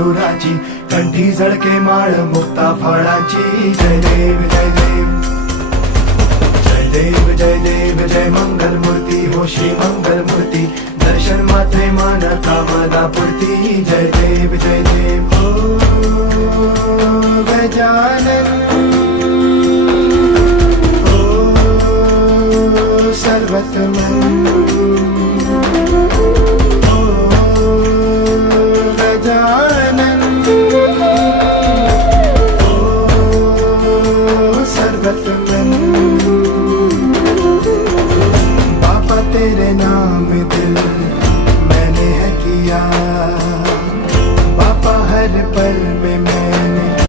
सिंदुराची, कंठी झळके माळ मुक्ता फळाची. जय देव जय देव जय देव जय देव जय मंगल मूर्ती हो श्री मंगल मूर्ती, दर्शन मात्रे मान कामना पूर्ती. जय देव जय देव हो गजानन हो सर्वतमन.